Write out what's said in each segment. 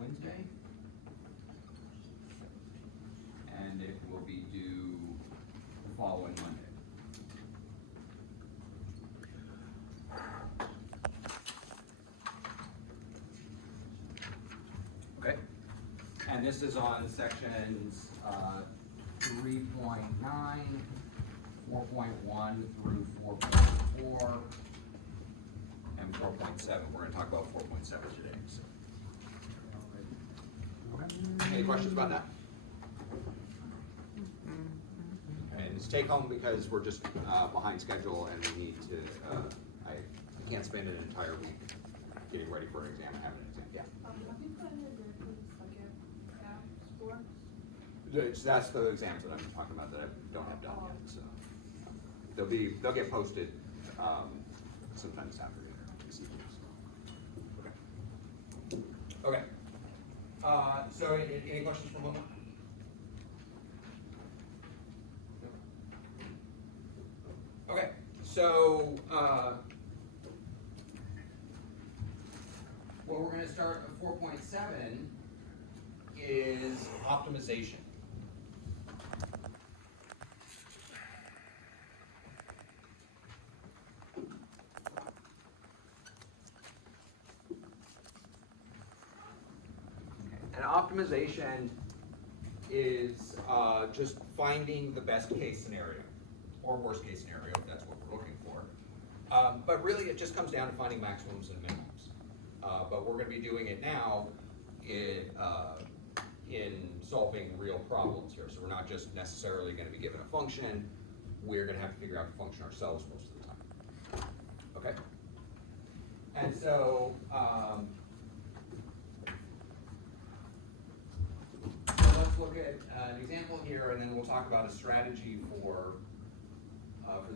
Wednesday. And it will be due the following Monday. Okay, and this is on sections 3.9, 4.1 through 4.4, and 4.7. We're going to talk about 4.7 today. So. Any questions about that? And it's take home because we're just behind schedule and we need to, I can't spend an entire week getting ready for an exam and having an exam. Yeah. Have you put in the second app score? That's the exams that I'm talking about that I don't have done yet. So they'll get posted sometime this afternoon. Okay. So any questions from Wilma? Okay, so what we're going to start at 4.7 is optimization. And optimization is just finding the best case scenario, or worst case scenario, if that's what we're looking for. But really it just comes down to finding maximums and minimums. But we're going to be doing it now in solving real problems here. So we're not just necessarily going to be given a function, we're going to have to figure out the function ourselves most of the time. Okay? And so, let's look at an example here, and then we'll talk about a strategy for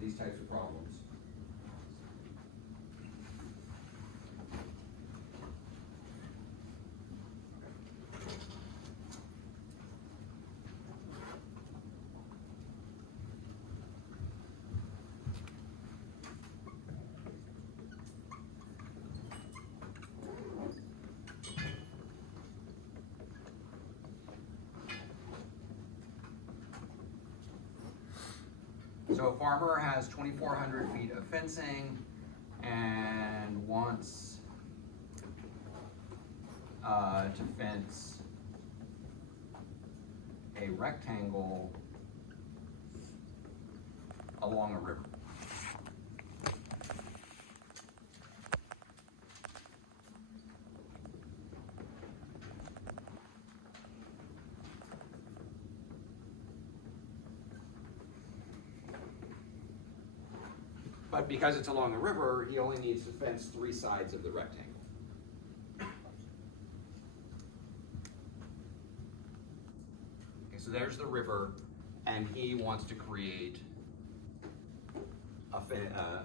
these types of problems. So a farmer has 2,400 feet of fencing and wants to fence a rectangle along a river. But because it's along the river, he only needs to fence 3 sides of the rectangle. Okay, so there's the river, and he wants to create a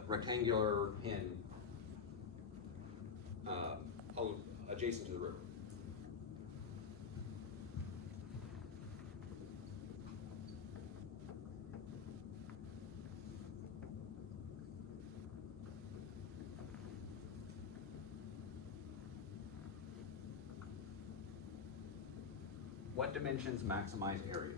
rectangular pin adjacent to the river. What dimensions maximize area?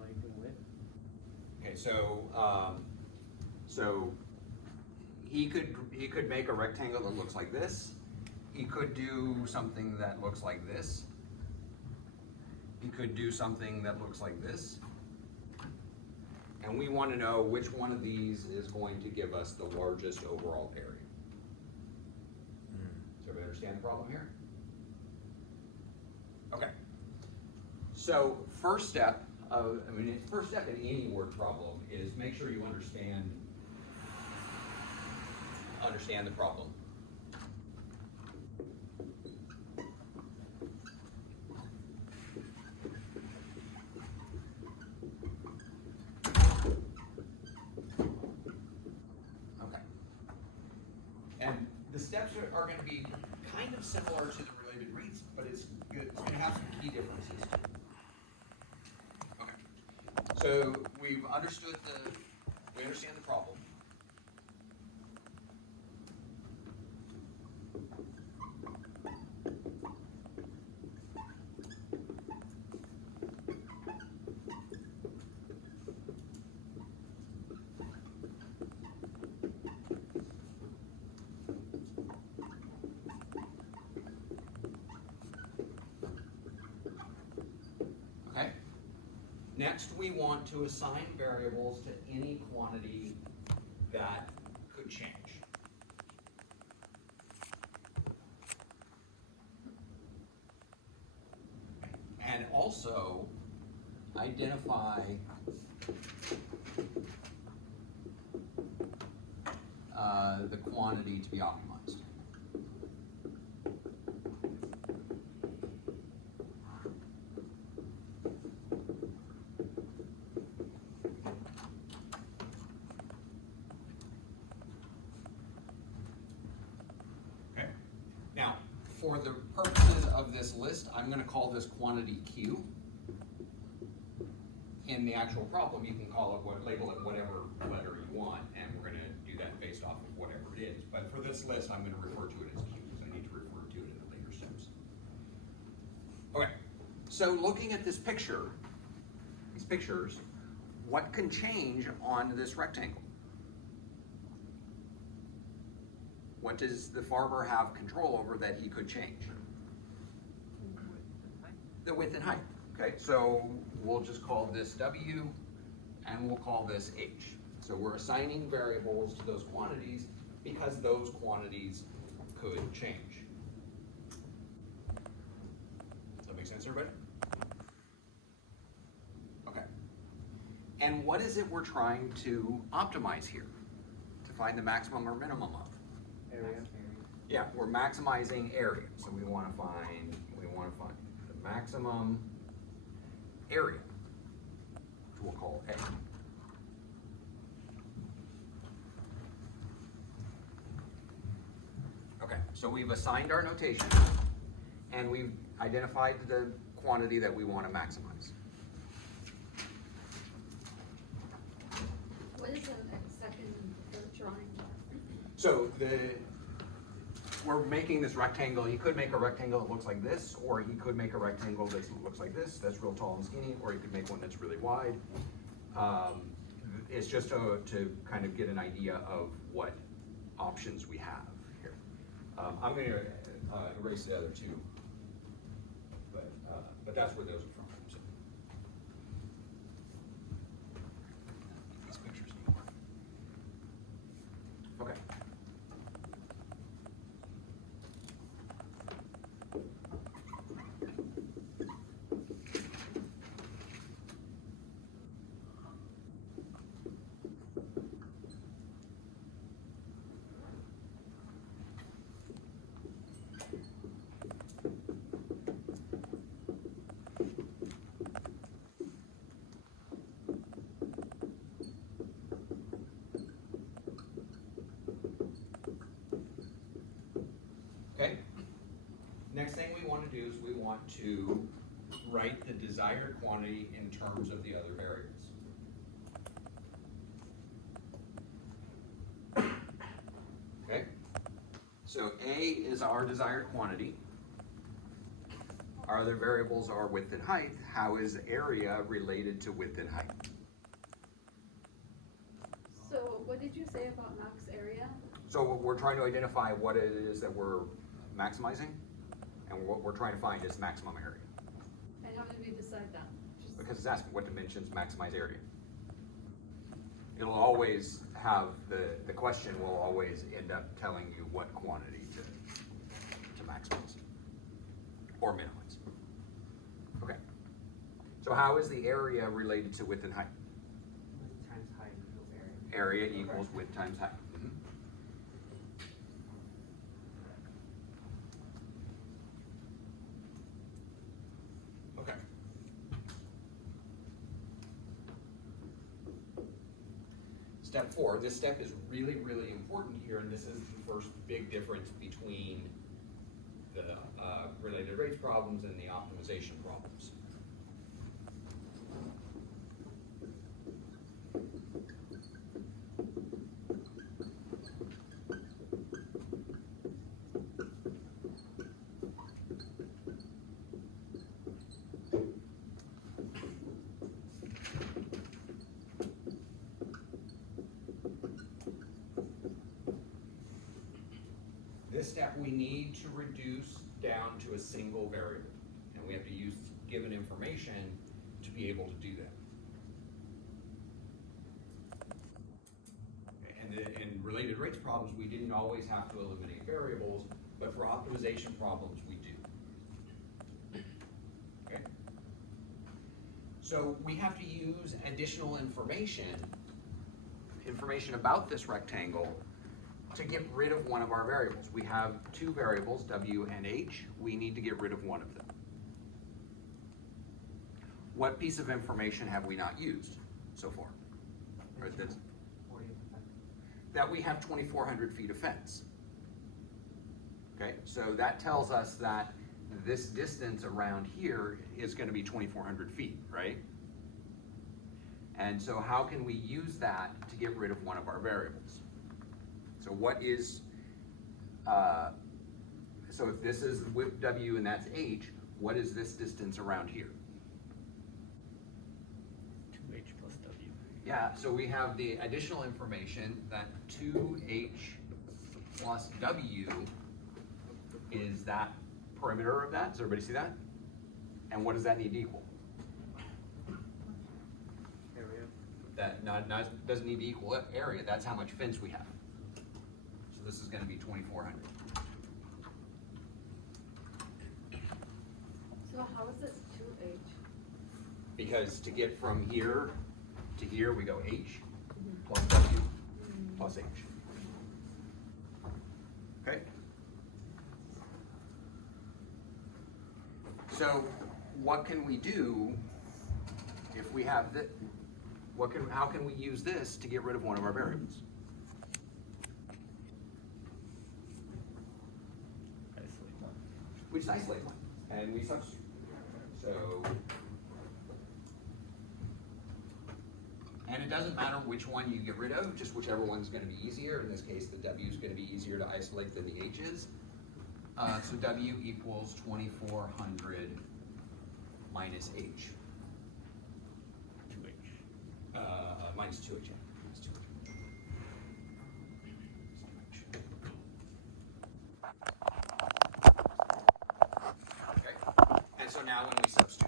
Length and width. Okay, so he could make a rectangle that looks like this. He could do something that looks like this. He could do something that looks like this. And we want to know which one of these is going to give us the largest overall area. Does everybody understand the problem here? Okay. So first step in any word problem is make sure you understand the problem. Okay. And the steps are going to be kind of similar to the related rates, but it's going to have some key differences. Okay. So we understand the problem. Next, we want to assign variables to any quantity that could change. And also identify the quantity to be optimized. Okay. Now, for the purposes of this list, I'm going to call this quantity Q. In the actual problem, you can call it label it whatever letter you want, and we're going to do that based off of whatever it is. But for this list, I'm going to refer to it as Q because I need to refer to it in the later steps. Okay, so looking at this picture, these pictures, what can change on this rectangle? What does the farmer have control over that he could change? The width and height. Okay, so we'll just call this W and we'll call this H. So we're assigning variables to those quantities because those quantities could change. Does that make sense, everybody? Okay. And what is it we're trying to optimize here? To find the maximum or minimum of? Area. Yeah, we're maximizing area. So we want to find the maximum area, which we'll call A. Okay, so we've assigned our notation and we've identified the quantity that we want to maximize. What is the second drawing? So we're making this rectangle. He could make a rectangle that looks like this, or he could make a rectangle that looks like this, that's real tall and skinny, or he could make one that's really wide. It's just to kind of get an idea of what options we have here. I'm going to erase the other two, but that's where those are from. So. These pictures anymore. Okay. Okay. Next thing we want to do is we want to write the desired quantity in terms of the other variables. Okay. So A is our desired quantity. Our other variables are width and height. How is area related to width and height? So what did you say about max area? So we're trying to identify what it is that we're maximizing, and what we're trying to find is maximum area. And how did we decide that? Because it's asking what dimensions maximize area. It'll always have, the question will always end up telling you what quantity to maximize or minimize. Okay. So how is the area related to width and height? Width times height equals area. Area equals width times height. Okay. Step 4, this step is really, really important here, and this is the first big difference between the related rates problems and the optimization problems. This step we need to reduce down to a single variable, and we have to use given information to be able to do that. in related rates problems, we didn't always have to eliminate variables, but for optimization problems, we do. Okay? So we have to use additional information about this rectangle to get rid of one of our variables. We have two variables, W and H. We need to get rid of one of them. What piece of information have we not used so far? Or this, 40%. that we have 2,400 feet of fence. Okay, so that tells us that this distance around here is going to be 2,400 feet, right? And so how can we use that to get rid of one of our variables? So what is, so if this is W and that's H, what is this distance around here? 2H plus W. Yeah, so we have the additional information that 2H plus W is that perimeter of that. Does everybody see that? And what does that need to equal? Area. That doesn't need to equal area. That's how much fence we have. So this is going to be 2,400. So how is it 2H? Because to get from here to here, we go H plus W plus H. Okay? So what can we do if we have this? How can we use this to get rid of one of our variables? Isolate one. We just isolate one and we substitute. So, and it doesn't matter which one you get rid of, just whichever one's going to be easier. In this case, the W is going to be easier to isolate than the H is. So W equals 2,400 minus H. 2H. Minus 2H. Yeah. Minus 2H. Okay. And so now when we substitute